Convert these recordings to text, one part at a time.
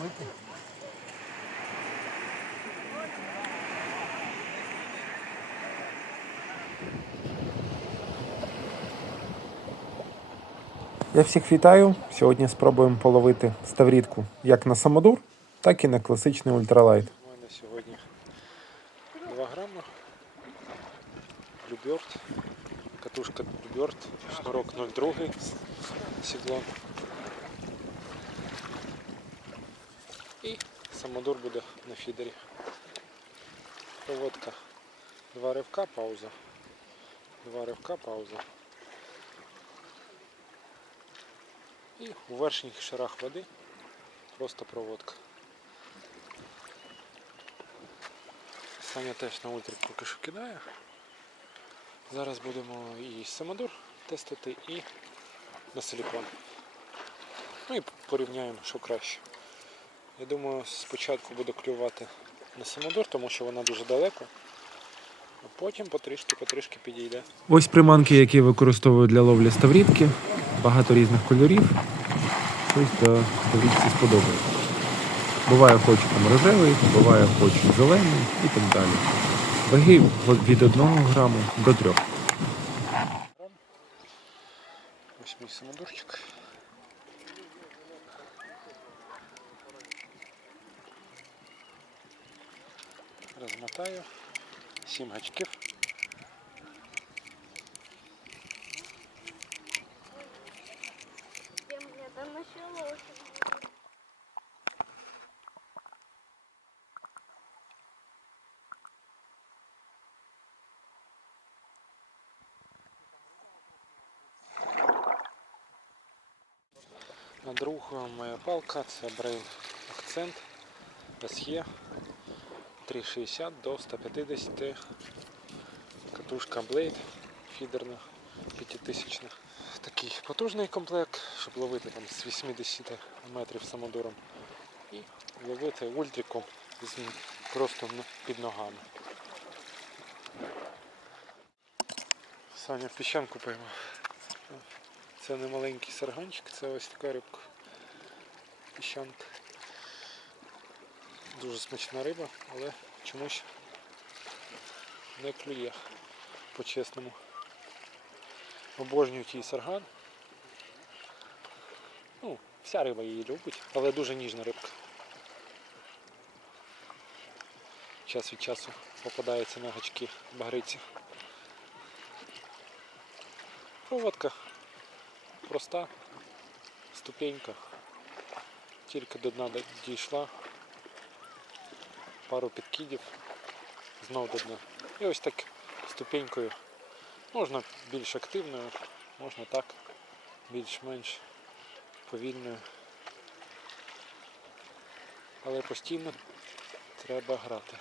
шашлики. Я всіх вітаю. Сьогодні спробуємо половити ставрідку як на самодур, так і на класичний ультралайт. У мене сьогодні 2 грама. Bluebird. Катушка Bluebird, шнурок 0,2 з сідлом. І самодур буде на фідері. Проводка. Два ривка, пауза. Два ривка, пауза. І у верхніх шарах води просто проводка. Саня теж на ультрик поки що кидає. Зараз будемо і самодур тестити, і на силікон. Ну і порівняємо, що краще. Я думаю, спочатку буду клювати на самодур, тому що вона дуже далеко, а потім потрішки-потрішки підійде. Ось приманки, які використовую для ловлі ставрідки. Багато різних кольорів. Щось до ставрідці сподобається. Буває хочу там буває хочу зелений і так далі. Ваги від 1 граму до 3. Друга моя палка це Brain Accent SE 360 до 150 катушка Blade фідерна 5000 Такий потужний комплект, щоб ловити там з 80 метрів самодуром і ловити ультриком просто під ногами. Саня піщанку поймав. Це не маленький сарганчик, це ось така рибка. Піщанка. Дуже смачна риба, але чомусь не клює по-чесному. Обожнюють її сарган. Ну, вся риба її любить, але дуже ніжна рибка. Час від часу попадається на гачки багриці. Проводка проста, ступенька. Тільки до дна дійшла. Пару підкидів, знов до дна. І ось так ступенькою. Можна більш активною, можна так, більш-менш повільною. Але постійно треба грати.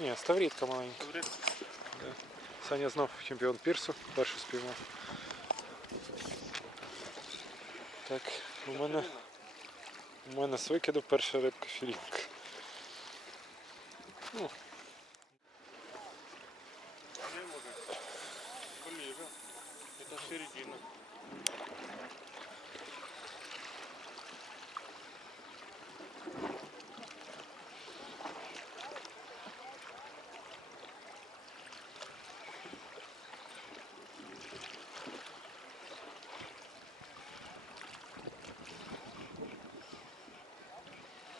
Ні, ставрідка маленька. Саня знов чемпіон пірсу, перший спіймав. Так, у мене, у мене з викиду перша рибка філінка. Ну, середина.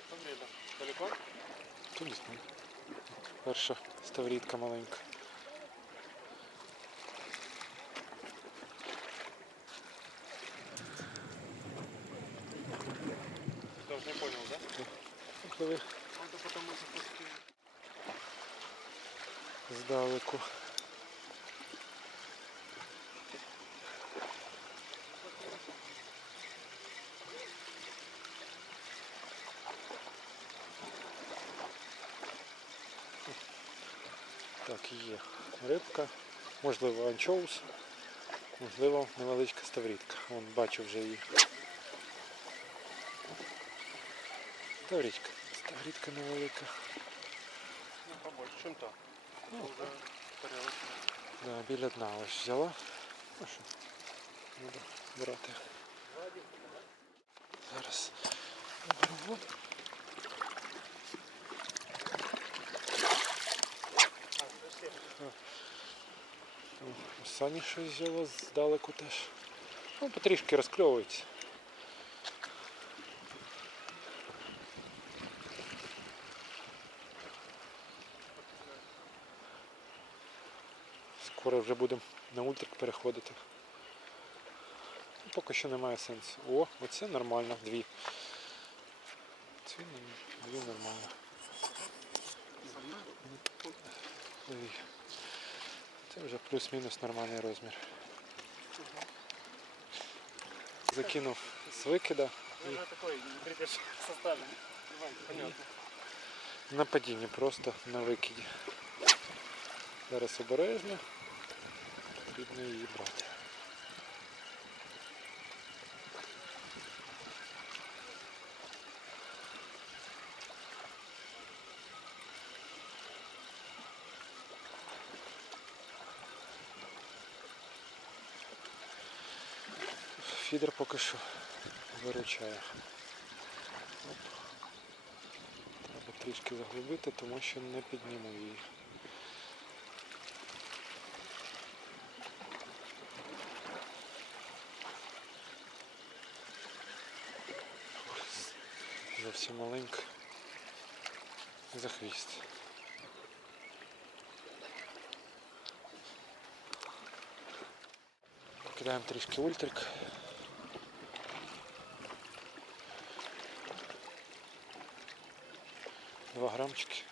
Помеля. Далеко? то не знаю. Перша ставрідка маленька. Так, є рибка, можливо анчоус, можливо невеличка ставрідка. Вон бачу вже її. Ставрідка. Ставрідка невелика. Ну, побольше, чем то. Ну. Уже тарелочная. Да, біля дна ось взяла. Ну що, буду брати. Зараз От. Там Сані щось взяло здалеку теж. Ну, потрішки розкльовується. Скоро вже будемо на ультрик переходити. Ну, Поки що немає сенсу. О, оце нормально, дві. Н- дві нормально. Дві. Це вже плюс-мінус нормальний розмір. Закинув з викида Ну, уже такой придешь составлен. Понятно. на падінні, просто на викиді. Зараз обережно. Потрібно її брати. Фідер поки що виручає. Оп. Треба трішки заглибити, тому що не підніму її. Зовсім маленька. За хвіст. Кидаємо трішки ультрик. Два грамчики.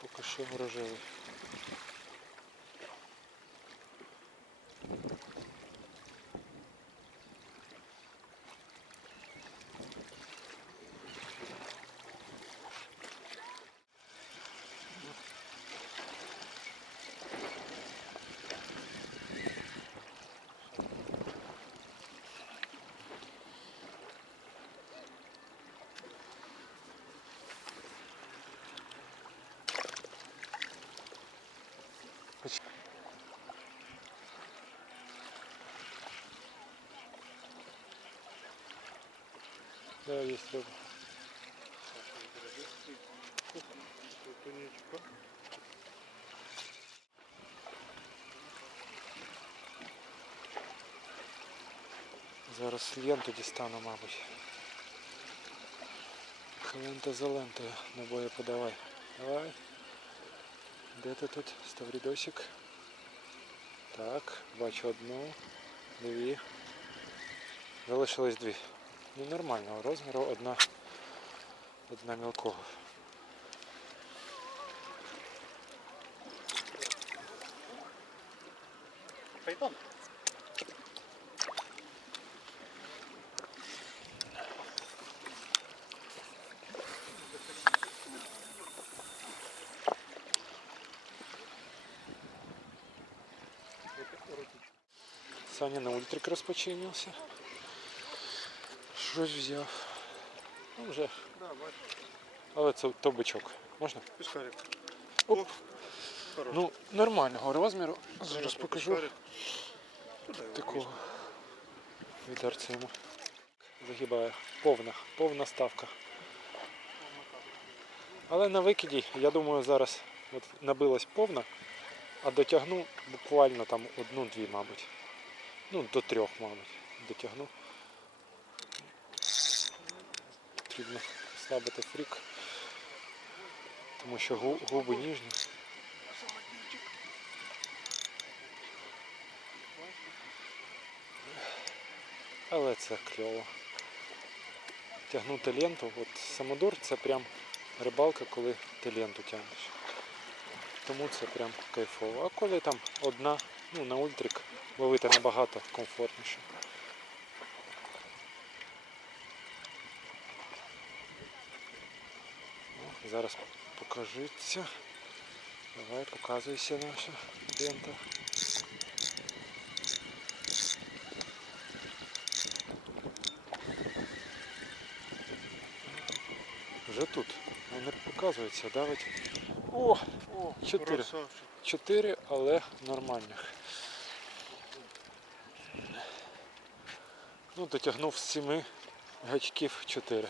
Поки що рожевий. Да, есть рыба. Тунечка. Зараз ленту дістану, мабуть. Лента за лентою. Набої подавай. Давай. Де ти тут? Ставрідосик. Так, бачу одну, дві. Залишилось дві. Ну нормального розміру, одна, одна мілкого. Пойдем. Саня на ультрик розпочинився. Щось взяв. Ну вже. Да, бачу. Але це то бичок. Можна? Пескарик. Оп. Хороший. Ну, нормального розміру. Зараз покажу его такого відерця йому. Загибає. Повна, повна ставка. Але на викиді, я думаю, зараз от набилась повна, а дотягну буквально там одну-дві, мабуть. Ну, до трьох, мабуть, дотягну. Потрібно слабити фрік, тому що губи ніжні. Але це кльово. Тягнути ленту, от самодур це прям рибалка, коли ти ленту тягнеш. Тому це прям кайфово. А коли там одна, ну на ультрик ловити набагато комфортніше. О, зараз покажеться. Давай, показуйся наша лента. Вже тут. Вони показується, давить. О! О, Чотири. Чотири, але нормальних. Ну, дотягнув з 7 гачків 4.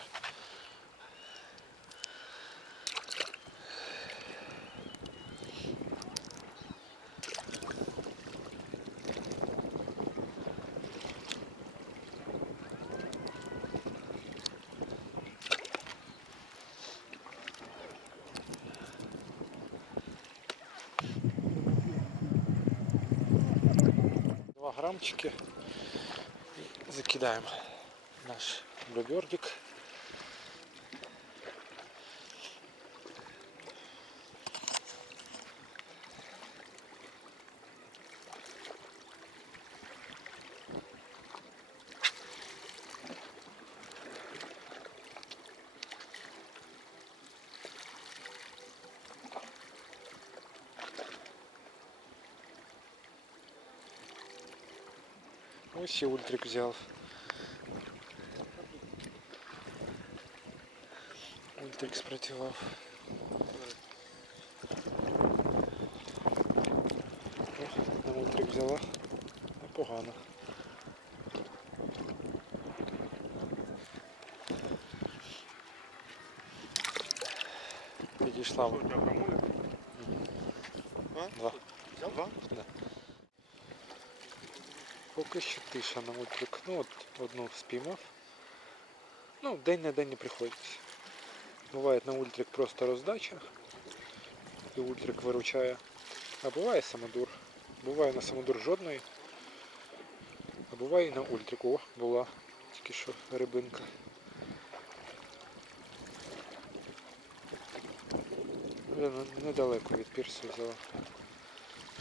Два грамчики. І закидаємо наш блюбердик. Ось і ультрик взяв. Спрацював. На ультрик взяла. Непогано. Підійшла. Граммуля? Два. Два? Поки що тиша на ультрик. Ну от одну спіймав. Ну, день на день не приходиться. Буває на ультрик просто роздача. І ультрик виручає. А буває самодур. Буває на самодур жодної. А буває і на ультрик. О, була тільки що рибинка. Недалеко від пірсу взяла.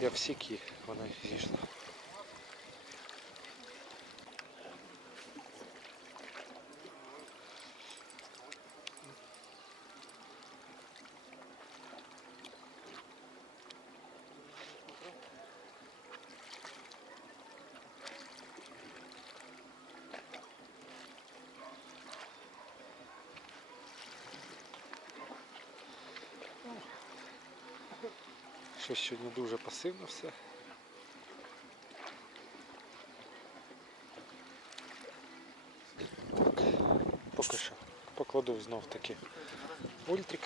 Я в сікі вона зійшла. Щось сьогодні дуже пасивно все. Так, поки що покладу знов таки ультрик.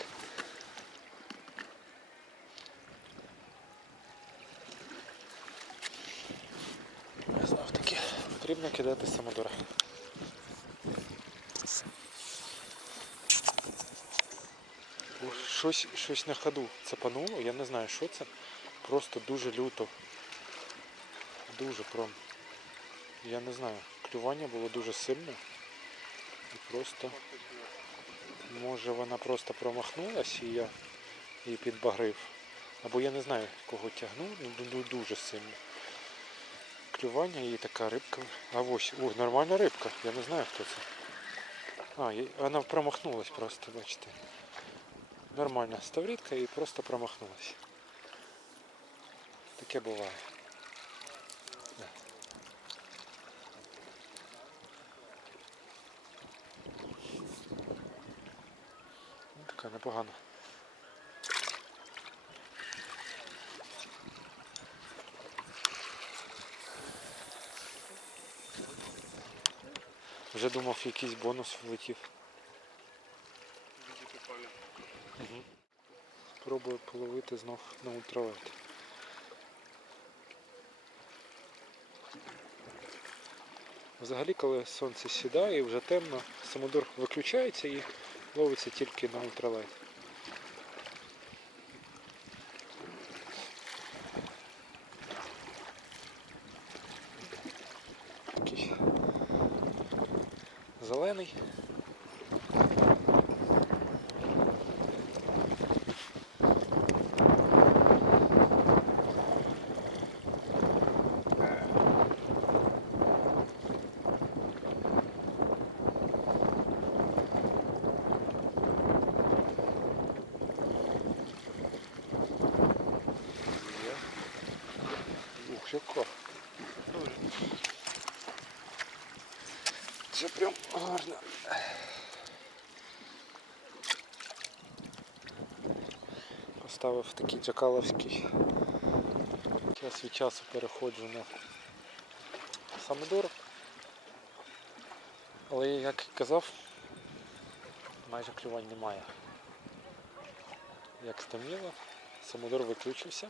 Знов таки потрібно кидати самодура. О, Щось, щось на ходу цепануло, я не знаю, що це. Просто дуже люто. Дуже прям. Я не знаю. Клювання було дуже сильне. І просто. Може вона просто промахнулась і я її підбагрив. Або я не знаю, кого тягнув, ну ду- ду- дуже сильно. Клювання і така рибка. А ось, о, нормальна рибка. Я не знаю хто це. А, вона промахнулась просто, бачите. Нормальна ставрідка і просто промахнулась. Таке буває. Ну, Така непогана. Вже думав якийсь бонус влетів. Спробую половити знов на ультралайт. Взагалі, коли сонце сідає і вже темно, самодур виключається і ловиться тільки на ультралайт. Такий зелений. Є. Ух, яка. Це прям гарно. Поставив такий джакаловський. Час від часу переходжу на самодор. Але як і казав, майже клювань немає. Як стемніло, самодор виключився,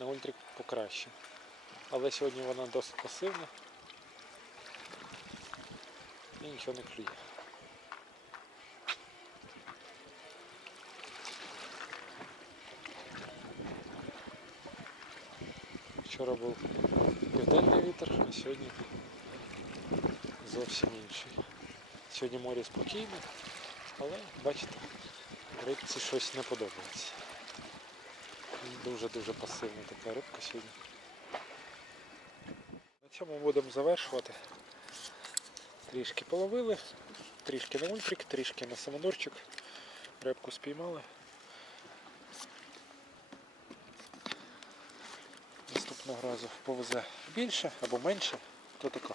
на ультрик покраще. Але сьогодні вона досить пасивна і нічого не клює. Вчора був південний вітер, а сьогодні зовсім інший. Сьогодні море спокійне, але бачите, рибці щось не подобається. Дуже-дуже пасивна така рибка сьогодні. На цьому будемо завершувати. Трішки половили, трішки на ультрик, трішки на самодорчик. Рибку спіймали. Наступного разу повезе більше або менше, то тако.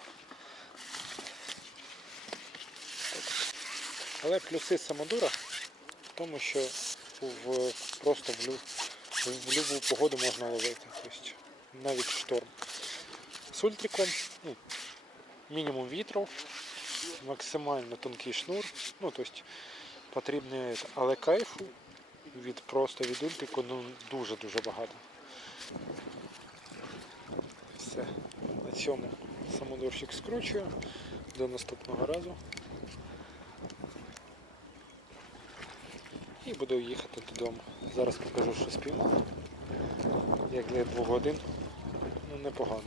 Але плюси самодура в тому, що в, просто в, лю, в любу погоду можна ловити. Тобто навіть шторм. З ультриком ну, мінімум вітру, максимально тонкий шнур. Ну, тобто потрібне, але кайфу від просто від ультрику ну, дуже-дуже багато. Цьому самодорщик скручую. До наступного разу. І буду їхати додому. Зараз покажу, що спіймав. Як для двох годин. Ну непогано.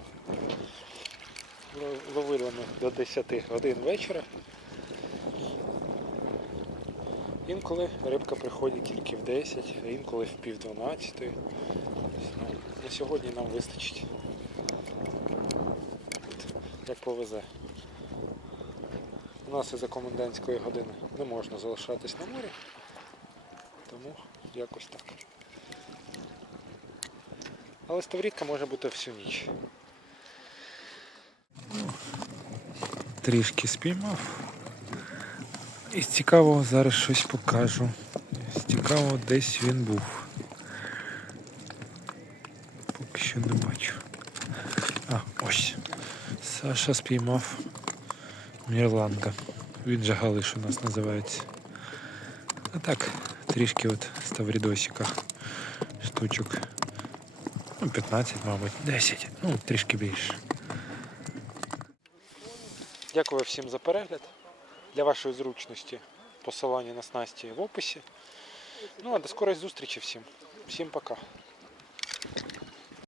Ловили ми до 10 годин вечора. Інколи рибка приходить тільки в 10, а інколи в пів 12. Ну, на сьогодні нам вистачить. Як повезе. У нас із-за комендантської години не можна залишатись на морі. Тому якось так. Але ставрідка може бути всю ніч. Трішки спіймав. І з цікавого зараз щось покажу. З цікавого десь він був. Поки що не бачу. А, ось. Саша спіймав Мірланга. Він же Галиш у нас називається. А так, трішки от ставрідосика штучок. Ну, 15, мабуть, 10, ну, трішки більше. Дякую всім за перегляд. Для вашої зручності посилання на снасті в описі. Ну а до скорої зустрічі всім. Всім пока.